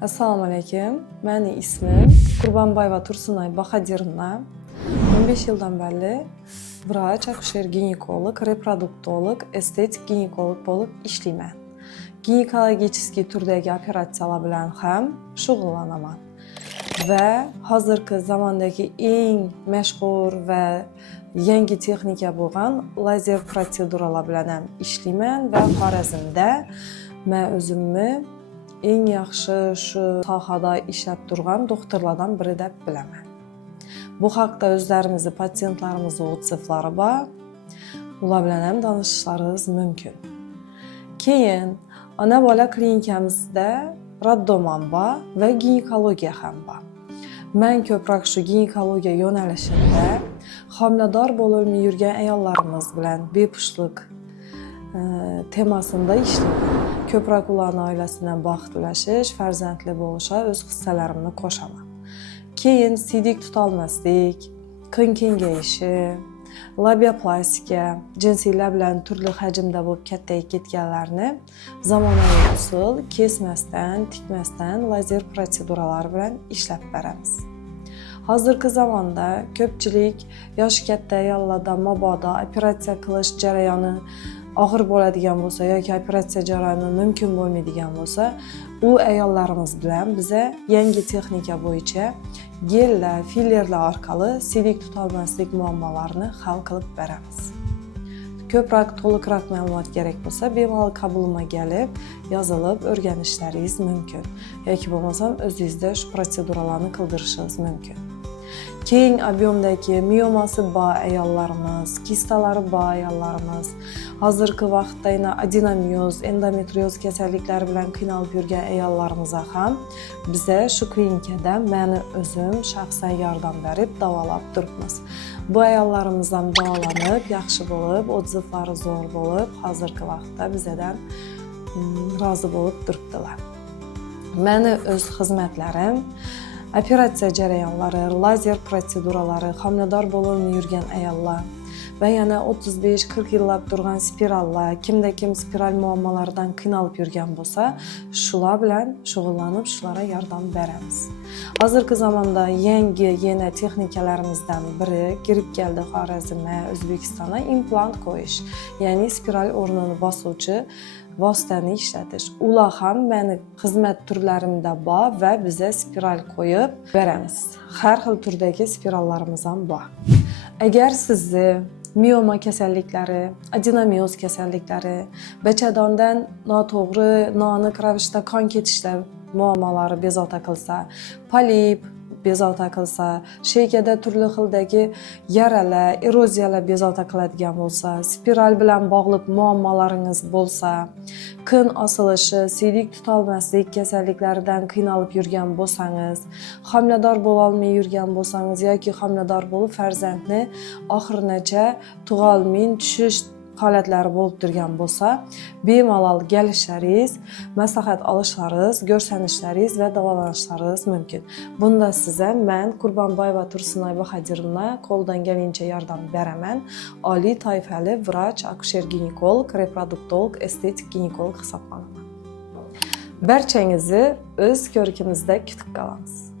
Assalomu alaykum. Meni ismim Qurbanboyeva Tursunay Bahadirna. 15 yıldan beri vrach, akusher ginekolog, reproduktolog, estetik ginekolog bo'lib ishlayman. Ginekologiический turdagi operatsiyalar bilan ham shug'ullanaman. Va hozirgi zamondagi eng mashhur va yangi texnika bo'lgan lazer protseduralar bilan ham ishlayman va Xorazmda men o'zimni eng yaxshi shu sohada ishlab turgan doktorlardan biri deb bilaman. Bu haqda o'zlarimizni patsientlarimizni otsiflari bor. Ular bilan ham tanishishlaringiz mumkin. Keyin ana bola klinikamizda raddom ham bor va ginekologiya ham bor. Men ko'proq shu ginekologiya yo'nalishida homilador bo'lib yurgan ayollarimiz bilan bepushtlik temasida ishlayman. Ko'proq ularning oilasidan baxt ulashish, farzandli bo'lishga o'z hissalarimni qo'shaman. Keyin siydik tutolmaslik, qin kengayishi, labiaplastika, jinsilar bilan turli hajmda bo'lib kattayib ketganlarni zamonaviy usul kesmasdan, tikmasdan lazer protseduralari bilan ishlab beramiz. Hozirgi zamonda ko'pchilik yoshi katta ayollarda mabodo operatsiya qilish jarayoni og'ir bo'ladigan bo'lsa yoki operatsiya jarayoni mumkin bo'lmaydigan bo'lsa, u ayollarimiz bilan biza yangi texnika bo'yicha gellar, fillerlar orqali siydik tutolmaslik muammolarini hal qilib beramiz. Ko'proq to'liqroq ma'lumot kerak bo'lsa, bemalol qabulimga kelib, yozilib o'rganishlaringiz mumkin. Yoki bo'lmasam o'zingizda shu protseduralarni qildirishingiz mumkin. Keng ob'yomdagi miyomasi bor ayollarimiz, kistalari bor ayollarimiz, hozirgi vaqtda yana adenomioz, endometrioz kasalliklari bilan qiynalib yurgan ayollarimiz ham biza shu klinikada meni o'zim shaxsan yordam berib davolab turibmiz. Bu ayollarimiz ham davolanib, yaxshi bo'lib, odzivlari zo'r bo'lib, hozirgi vaqtda bizadan rozi bo'lib turibdilar. Meni o'z xizmatlarim operatsiya jarayonlari, lazer protseduralari, homilador bo'lib yurgan ayollar va yana 35-40 yillab turgan spirallar, kimda kim spiral muammolaridan qiynalib yurgan bo'lsa, shular bilan shug'ullanib, shularga yordam beramiz. Hozirgi zamonda yangi yana texnikalarimizdan biri kirib keldi Xorazmga, O'zbekistonga implant qo'yish, ya'ni spiral o'rnini bosuvchi vositani ishlatish. Ular ham meni xizmat turlarimda bor va biza spiral qo'yib beramiz. Har xil turdagi spirallarimiz ham bor. Agar sizni miyoma kasalliklari, adenomioz kasalliklari, bachadondan noto'g'ri, noaniq ravishda qon ketishlar muammolari bezovta qilsa, polip bezovta qilsa, shaykada turli xildagi yaralar, eroziyalar bezovta qiladigan bo'lsa, spiral bilan bog'liq muammolaringiz bo'lsa, qin osilishi, siydik tutolmaslik kasalliklaridan qiynalib yurgan bo'lsangiz, homilador bo'la olmay yurgan bo'lsangiz yoki homilador bo'lib farzandni oxirigacha tug'a olmay tushish holatlari bo'lib turgan bo'lsa, bemalol kelishlaringiz, maslahat olishlaringiz, ko'rsanishlaringiz va davolanishlaringiz mumkin. Bunda size men Qurbanboyeva Tursunay Bahadirna qo'ldan kelgancha yordam beraman. Oliy toifali vrach, akusher ginekolog, reproduktolog, estetik ginekolog hisoblanaman. Barchangizni o'z ko'rikimizda kutib qolamiz.